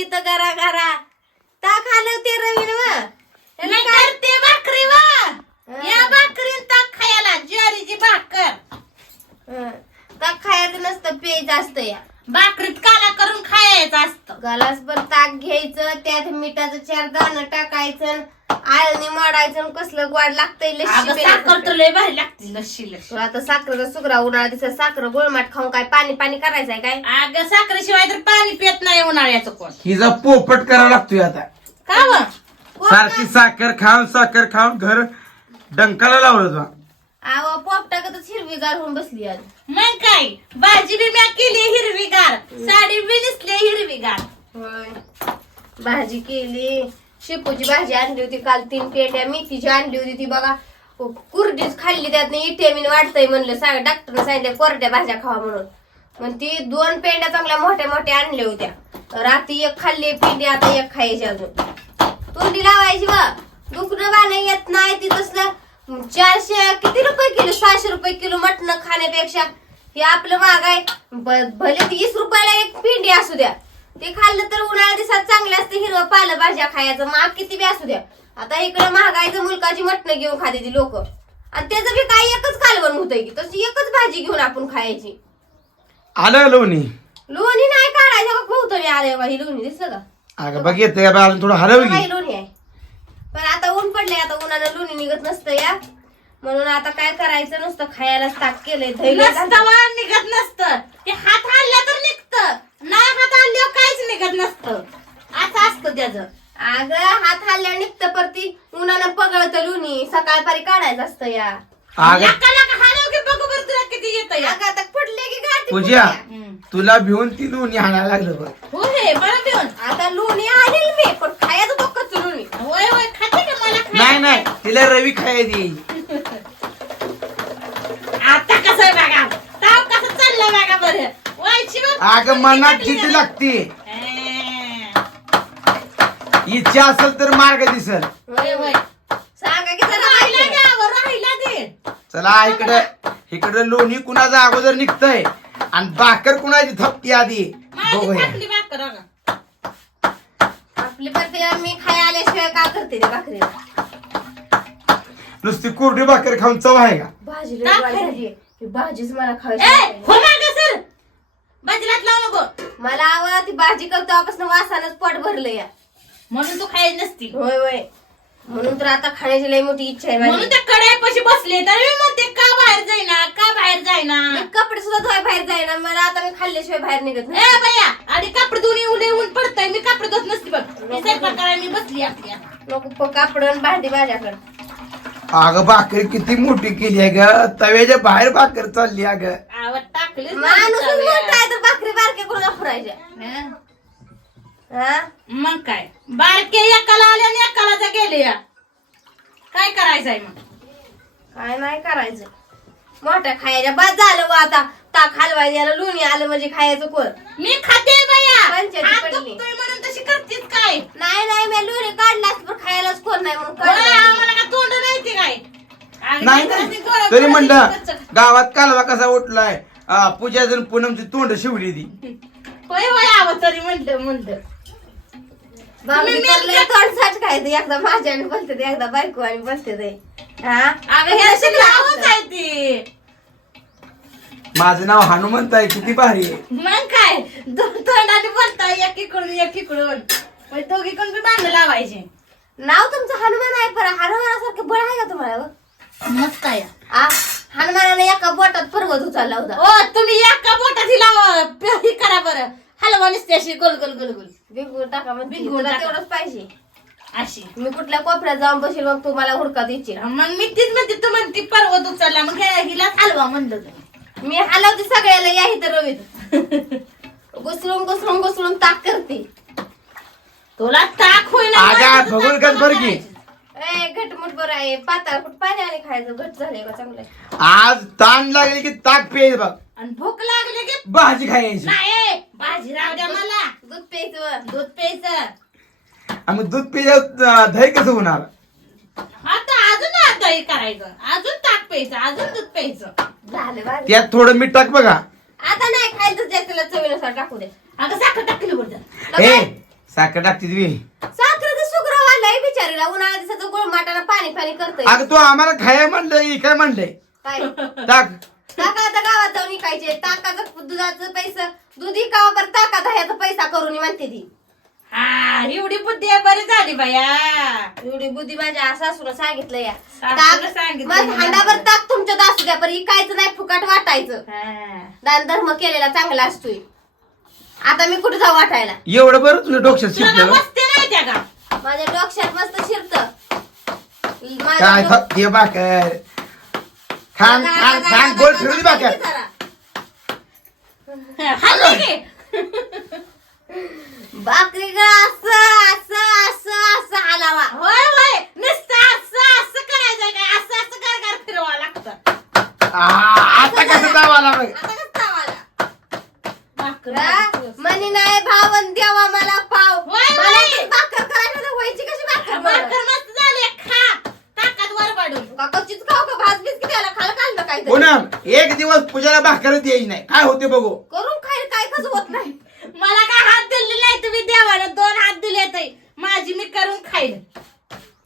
इथं करा घरा ताक हलवते रवीन व मी करते भाकरी वा या भाकरीन ताक खायला ज्वारीची भाकर ताक खायचं नसतं प्यायचं असतं या भाकरीत काला खायचं असतं. गलास पण ताक घ्यायचं त्यात मिठाचं चार दाणं टाकायचं आळणी मोडायचं आणि कसलं गोड लागतंय लस्सी अगं साखर तर. लय भारी लागते लस्सी लस्सी. तुला आता साखरेचा सुगरा उन्हाळा दिसत साखर गोळमाट खाऊन काय पाणी पाणी करायचंय काय? अगं साखरेशिवाय तर पाणी पित नाही उन्हाळ्याचं कोण. हिचा पोपट करावा लागतोय आता. का व सारखी साखर खाऊन साखर खाऊन घर डंकाला लावलं तुला. आव पोपटाकतच हिरवीगार होऊन बसली आज. मग काय? भाजी बी म्या केली हिरवीगार. साडी बी दिसली हिरवीगार. होय. भाजी केली. शेपूची भाजी आणली होती काल तीन पेट्या मेथीची आणली होती. ती बघा कुरडीच खाल्ली त्यात इटॅमिन वाढतंय म्हणलं. सांग डॉक्टरने सांगितलं कोरड्या भाज्या खावा म्हणून. मग ती दोन पेंड्या चांगल्या मोठ्या मोठ्या आणल्या होत्या. रात्री एक खाल्ली पेंडी आता एक खायची अजून. तोंडी लावायची व दुखणं बाणं येत नाही ती तसलं. चारशे किती किलो सहाशे रुपये किलो मटण खाण्यापेक्षा हे आपलं महाग आहे. भले तीस रुपयाला एक पिंडी असू द्या. ते खाल्लं तर उन्हाळ्या दिवसात चांगलं असतं हिरवं पालं भाज्या खायचं माग किती बी असू द्या. आता इकडं महागायचं मुलकाची मटणं घेऊन खाते ती लोक. आणि त्याचं बी काही एकच कालवण होतंय की तशी एकच भाजी घेऊन आपण खायची. आलं लोणी? लोणी नाही काढायचं का तरी आले बा ही लोणी दिसलं का? अगं बघ येतं थोडं की लोणी आहे. पण आता ऊन पडले आता उन्हानं लोणी निघत नसतं या. म्हणून आता काय करायचं? नुसतं खायलाच ताक केलंय धैर्य नसतं वा निघत नसतं. ते हात हल्ल्या तर निघतं. नाही हात हल्ल्यावर काहीच निघत नसतं. असं असतं त्याचं. अगं हात हल्ल्या निघतं परती उन्हानं पगळत लोणी. सकाळपारी काढायचं असतं या. अगं नका नका हालव की बघू बरं तुला किती येतं या. अगं आता फुटले की गाठी पूजा फुटल्या. तुला भिवून ती लोणी आणायला लागलं बघ. हो हे बरं देऊन आता लोणी आणेल मी पण खायचं तो कच्च लोणी. होय होय खाते का मला? खायला? नाही नाही तिला रवी खायची आता बघा बरं. अगं मनात किती जिथे लागते? इच्छा असेल तर मार्ग दिसल. होय होय. सांगा की जरा राहिला माहिती आहे. द्यावं राहिला दे चला इकडं इकडं लोणी कुणाचं अगोदर निघतंय? आणि भाकर कुणाची थपती आधी? माझी बघूया. फाटली भाकर अगं. आपली परती मी खाय आल्याशिवाय का करते ते भाकरीला? नुसती कोरडी भाकर खाऊन चव आहे का? भाजी वाईट. ही भाजीच मला खायची बाजूलात लावू नको. मला आवड ती भाजी करतो आपण वासानच पोट भरलं या. म्हणून तू खायची नसती. होय होय. म्हणून तर आता खाण्याची लय मोठी इच्छा आहे म्हणून माझी त्या कड्यापाशी बसले तर मी म्हणते का बाहेर जाईना का बाहेर जाईना? मी कपडे सुद्धा धुवाय बाहेर जाईना मला आता मी खाल्ल्याशिवाय बाहेर निघत ए नाही बया आधी कपडे दोन्ही उले ऊन पडतंय मी कपडे धुत नसते बघ. मी स्वयंपाक करायला मी बसली आपल्या. नको कापड आणि भांडी माझ्याकडे. अगं भाकर किती मोठी केली आहे ग. तव्याच्या बाहेर भाकर चालली अगं आवड टाकली तर भाकरी बारक्या करून हा? मग काय? बारके एकाला आले आणि एकाला त्या गेले या. काय करायचंय मग? काय नाही करायचं. मोठ्या खायच्या बाद झालं बा आता. ताक हलवायचं याला लोणी आलं म्हणजे खायचं कोण? मी खाते बया. पंचायती हात पडली. दुखतोय म्हणून तशी करतेस काय? नाही नाही मी लोणी काढलाच पण खायलाच कोण नाही म्हणून होय, काढलं. आम्हाला का तोंड नाही तरी म्हणलं. गावात कालवा कसा उठलाय? आ, पूजा जण पूनमची तोंड शिवली ती. होय होय आवाज तरी म्हणलं म्हणलं. मेल- तोंडसाच खायचं. एकदा माझ्याने बोलते ते एकदा बायको आणि बोलते ते. हा? अगं हे अशी नावच आहे ती? माझं नाव हनुमंत आहे किती भारी आहे. मग काय? दोन तोंडाने बोलताय एकीकडून एकीकडून. मग दोघीकडून बी बांध लावायचे. नाव तुमचं हनुमान आहे पण हनुमानासारखं बळ आहे का तुम्हाला? मस्त आहे आ हनुमानाने एका बोटात पर्वत उचलला होता. ओ तुम्ही एका बोटात लावा हे करा बरं. हलवा नुसते अशी गोल गोल गोल गोल. बिंगूर टाका मग बिंगूर तुला टाका. तेवढंच पाहिजे. अशी. मी कुठल्या कोपऱ्यात जाऊन बसेल मग तुम्हाला हुडका द्यायची मग मी तीच म्हणते तू म्हणते पर्वत उचलला मग हे- हिला हलवा म्हणलं तुम्ही. मी हलवते सगळ्याला या इथं रवीत घुसळून घुसळून घुसळून ताक करते. तुला ताक होईल अगं, भगून बरं की. ए घटमुट बरं आहे. पाताळ फुट पाणी आणि खायचं. घट झालंय का चांगलं आज ताण लागली की ताक प्यायचं बघ. आणि भूक लागली की भाजी खायची. नाही भाजी राहू द्या मला. दूध प्यायचं दूध प्यायचं. आणि मग दूध प्यायचं दही कसं होणार? आता अजून दही करायचं. अजून ताक प्यायचं. अजून दूध प्यायचं. झालं बरं त्यात थोडं मीठ टाक बघा. आता नाही खायचं त्याला चवीनुसार टाकू दे. अगं साखर टाकली बरं ए साखर टाकते तुम्ही साखरेचं सुग्र वाढलंय बिचारीला. उन्हाळ्या गुळमाटाला पाणी पाणी करतोय. अगं तू आम्हाला खाया म्हणलं काय म्हणलंय? काय? टाक. ताका आता गावात जाऊन विकायचे. ताकाचं दुधाचं पैसा. दूध इकावा बरं ताका दह्याचा पैसा करून म्हणते ती. हा एवढी बुद्धी आहे, बरी झाली बाया. एवढी बुद्धी माझ्या सासूला सांगितलं या. सासूला सांगितलं मग म्हणून. हांडाभर ताक तुमच्या दासू द्या पण इकायचं नाही फुकट वाटायचं. हा. दान धर्म केलेला चांगला असतोय. आता मी कुठे जाऊ वाटायला? एवढं बरं तुझ्या डोक्यात तुला का शिकलं बसते नाही त्या का? माझ्या डोक्यात मस्त शिरत. काय थ- हे बाकर खान खान खान गोल फिरू दे बाकर हल्ली की? बाकरी ग असं असं असं असं हलावा. होय होय. नुसतं असं असं करायचं काय? असं असं गार फिरवा लागतं. आ, आता कसं दावा आला बघ आता कसं चावायला? भाकर हा? म्हणी नाही भावन द्यावा मला पाव होय, मला होय. ती भाकर करायला ना व्हायची कशी भाकर भाकर बरं? मस्त झाली खा ताकात वर पाडून का कच्चीच खाऊ का भात बीत किती आला खाल पूनम एक दिवस पूजाला भाकरच यायची नाही. काय होते बघू. करून खाईल काय कसं होत नाही. मला काय हात दिले नाही तुम्ही देवानं दोन हात दिले ते माझी मी करून खाईल.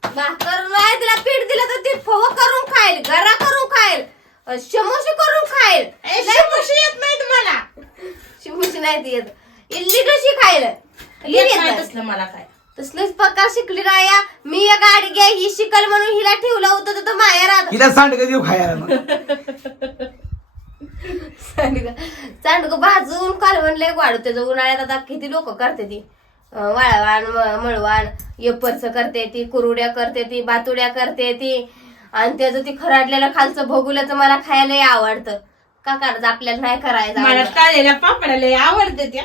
भाकर नाही तिला पीठ दिलं तर ती फव करून खाईल गरा करून खाईल अ, शमोशी करून खाईल. शिमुशी येत नाही तुम्हाला शिमोशी नाही ती येत. इडली कशी खाईल? येत येत नाही नाही. तसलं मला काय. तसलेच प्रकार शिकली राया. मी या गाडी घ्या ही शिकल म्हणून हिला ठेवलं होतं तर माया राहत. हिला सांड देऊ खायला मग? चांडग भाजून कालवण लय वाढू त्याचं उन्हाळ्यात आता किती लोक करते ती. वाळवाण मळवाण येपरच करते ती कुरुड्या करते ती बातुड्या करते ती. आणि त्याचं ती खराडलेलं खालचं भोगुल्याचं मला खायला लय आवडतं. का करायचं आपल्याला नाही करायचं मला आवडत. तळलेल्या पापड्या लय आवडते त्या.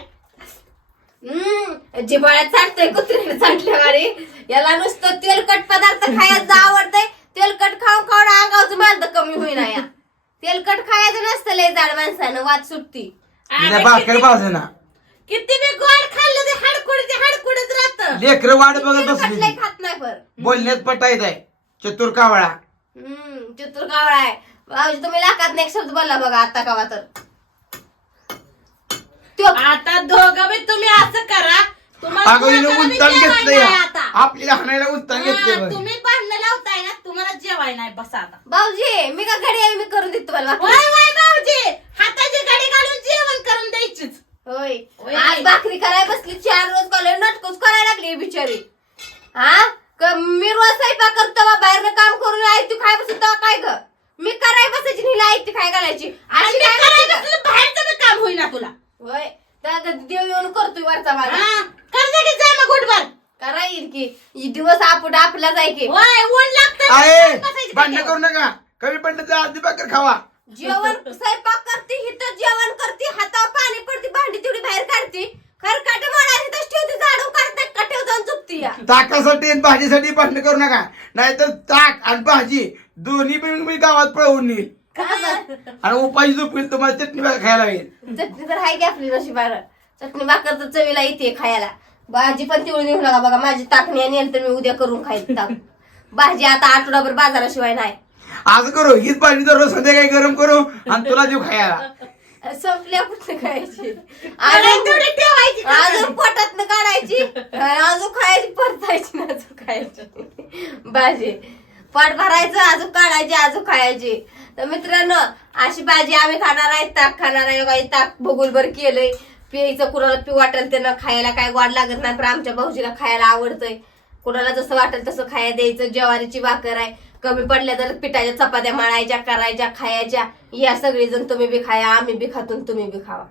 हम्म जिबाळ्यात चाटतंय कुत्र्याने चाटल्यावारी याला नुसतं तेलकट पदार्थ खायचं आवडतंय तेलकट खाऊन खाऊन अंगावचं मालद कमी होईना या. तेलकट खायचं नसतं लय जाड माणसानं वाद सुटती. भाकर किती- भाजे ना. किती मी गोड खाल्लं ते हाडकुड ते हाडकुडच राहत. लेकर वाट बघत बसली खात नाही पर बोलण्यात पटायत आहे. चतुर कावळा. हम्म चतुर कावळा आहे. भाऊजी तुम्ही लाखात एक शब्द बोलला बघा आता कावा तर. त्यो आता दोघं बी तुम्ही असं करा. तुम्हाला अगं हिनं घेतलंय. नाही आता. आपल्याला हाणायला उलटान घेतलंय बघ. तुम्ही भांडणं लावताय ना तुम्हाला जेवाय नाही बसा आता. भाऊजी मी का घडी आहे? मी करून देतो तुम्हाला भाकरी. भाऊजी. हाताची गाडी घालून जेवण करून द्यायचीच. होय. होय. आज भाकरी करायला बसली चार रोज कॉलेज नाटकच करायला लागली ही बिचारी. हा? क- मी रोज स्वयंपाक करतो बा बाहेरनं काम करून आई तू खाय बसत तेव्हा काय ग? मी कराय बसायची हिला आई ती काय घालायची. आणि अशी काय करायचं तुला बाहेरचं बी काम होईना तुला? होय. त्या देव येऊन करतोय वरचा माझा हा, कर की जा मग गुडभर करा येईल की. ही दिवस आपण आपला जाय की. होय ऊन लागतं. आहे. बसायचं भांडण काय करू नका. कमी पडलं तर अर्धी भाकर खावा. जेवण स्वयंपाक करते हिथं जेवण करते हातावर पाणी पडते भांडी तेवढी बाहेर काढते. खरकाट म्हणा तिथंच ठेवते झाडू काढते का ठेवतो आणि चुकती या. ताकासाठी आणि भाजीसाठी भांडण करू नका. नाहीतर ताक आणि भाजी दोन्ही पण मी गावात पळवून नेईल. आणि उपाशी झोपेल तुम्हाला चटणी भाकर खायला येईल चटणी तर हाय की आपली नशिबार चटणी भाकर तर चवीला येते खायला. भाजी पण तेवढी नेऊ नका बघा. माझी ताकणी आणि तर मी उद्या करून खाईल ताक. भाजी आता आठवडाभर बाजाराशिवाय नाही. आज करू हीच भाजी दररोज संध्याकाळी गरम करू आणि तुला देऊ खायला. संपल्या कुठं खायची? अजून तेवढी ठेवायची अजून पोटात काढायची? आणि अजून खायची परतायची ना अजून खायची. भाजी. पोट भरायचं अजून काढायची अजून खायची. तर मित्रांनो अशी भाजी आम्ही खाणार आहे ताक खाणार आहे. काही ताक भगुलभर केलंय. प्यायचं कुणाला पी वाटेल त्यांना खायला काय वाढ लागत नाही पण आमच्या भाऊजीला खायला आवडतंय. कुणाला जसं वाटेल तसं खायला द्यायचं ज्वारीची भाकर आहे. कमी पडल्या तर पिठाच्या चपात्या मळायच्या करायच्या खायच्या. या सगळी जण तुम्ही बी खाया आम्ही बी खातून तुम्ही बी खावा.